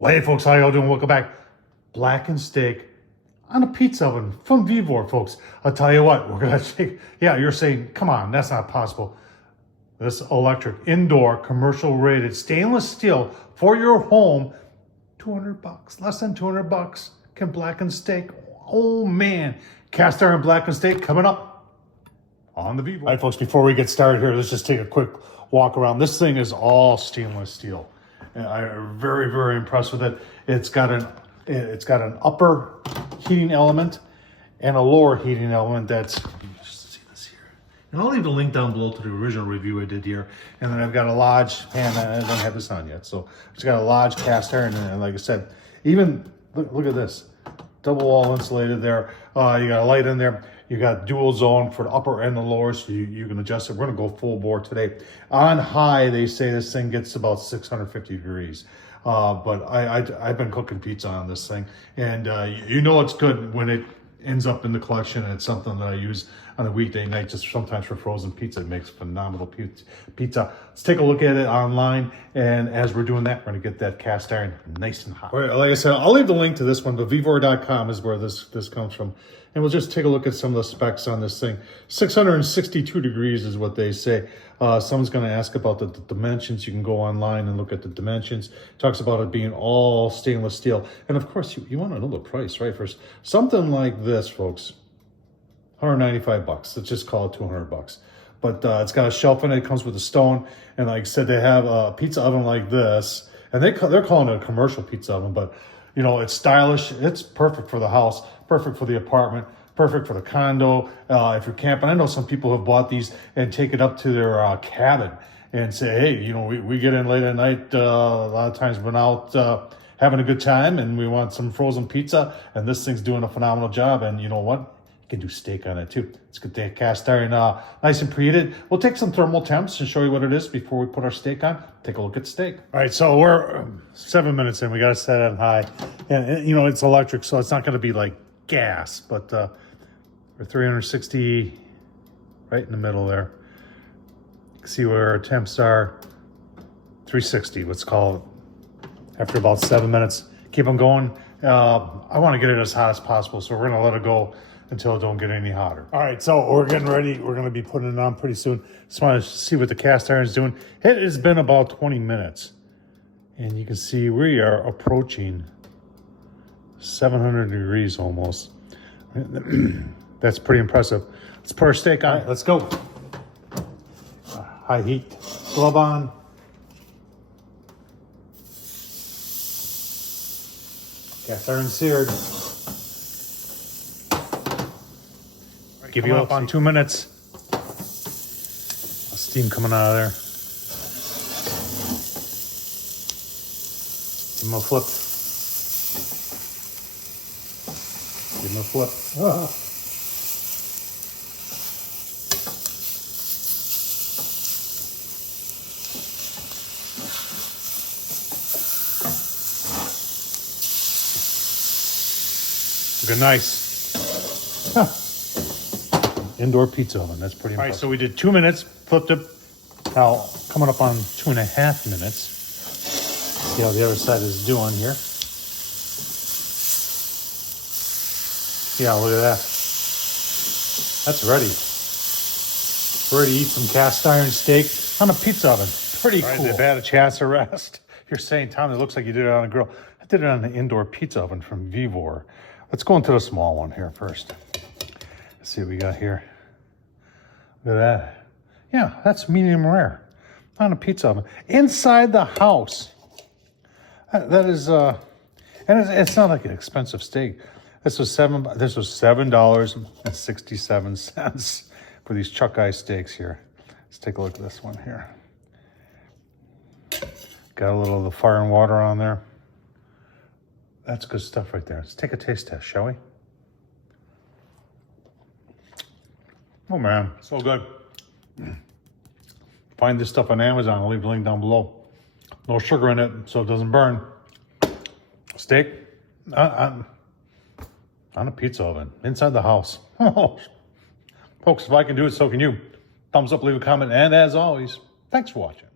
Well, hey folks, how y'all doing? Welcome back. Blackened steak on a pizza oven from VEVOR, folks. I'll tell you what, we're gonna take, yeah, you're saying, come on, that's not possible. This electric, indoor, commercial rated stainless steel for your home, $200, less than $200, can blacken steak. Oh man, cast iron blackened steak coming up on the VEVOR. All right, folks, before we get started here, let's just take a quick walk around. This thing is all stainless steel. And I'm very, very impressed with it. It's got an upper heating element and a lower heating element. That's, just see this here. And I'll leave the link down below to the original review I did here. And then I've got a large pan. I don't have this on yet, so it's got a large cast iron. And like I said, even look at this, double wall insulated there. You got a light in there. You got dual zone for the upper and the lower, so you can adjust it. We're gonna go full bore today. On high, they say this thing gets about 650 degrees. But I've been cooking pizza on this thing, and you know it's good when it ends up in the collection, and it's something that I use on a weekday night, just sometimes for frozen pizza. It makes phenomenal pizza. Let's take a look at it online, and as we're doing that, we're gonna get that cast iron nice and hot. All right, like I said, I'll leave the link to this one, but VEVOR.com is where this comes from. And we'll just take a look at some of the specs on this thing. 662 degrees is what they say. Someone's gonna ask about the dimensions. You can go online and look at the dimensions. Talks about it being all stainless steel. And of course, you wanna know the price, right? For something like this, folks, $195. Let's just call it $200. But it's got a shelf in it. It comes with a stone. And like I said, they have a pizza oven like this. And they're calling it a commercial pizza oven, but you know, it's stylish. It's perfect for the house, perfect for the apartment, perfect for the condo. If you're camping, I know some people have bought these and take it up to their cabin and say, hey, you know, we get in late at night. A lot of times we're out having a good time and we want some frozen pizza, and this thing's doing a phenomenal job. And you know what? You can do steak on it too. Let's get the cast iron nice and preheated. We'll take some thermal temps and show you what it is before we put our steak on. Take a look at the steak. All right, so we're 7 minutes in. We got to set it on high. And you know, it's electric, so it's not going to be like gas, but we're 360 right in the middle there. You can see where our temps are. 360, let's call it. After about 7 minutes, keep them going. I want to get it as hot as possible, so we're going to let it go until it don't get any hotter. All right, so we're getting ready. We're going to be putting it on pretty soon. Just want to see what the cast iron is doing. It has been about 20 minutes. And you can see we are approaching 700 degrees almost. That's pretty impressive. Let's put our steak on. All right, let's go. High heat, glove on. Cast iron seared. Give you up on 2 minutes. Steam coming out of there. Give him a flip. Give him a flip. Ah. Looking nice. Huh. Indoor pizza oven, that's pretty impressive. All right, so we did 2 minutes, flipped it. Now, coming up on 2.5 minutes. See how the other side is doing here. Yeah, look at that. That's ready. Ready to eat some cast iron steak on a pizza oven. Pretty cool. All right, they've had a chance to rest. You're saying, Tom, it looks like you did it on a grill. I did it on the indoor pizza oven from VEVOR. Let's go into the small one here first. Let's see what we got here. Look at that. Yeah, that's medium rare on a pizza oven inside the house. That is, and it's not like an expensive steak. This was $7.67 for these chuck eye steaks here. Let's take a look at this one here. Got a little of the fire and water on there. That's good stuff right there. Let's take a taste test, shall we? Oh man, so good. Find this stuff on Amazon. I'll leave the link down below. No sugar in it, so it doesn't burn. Steak on a pizza oven inside the house. Folks, if I can do it, so can you. Thumbs up, leave a comment, and as always, thanks for watching.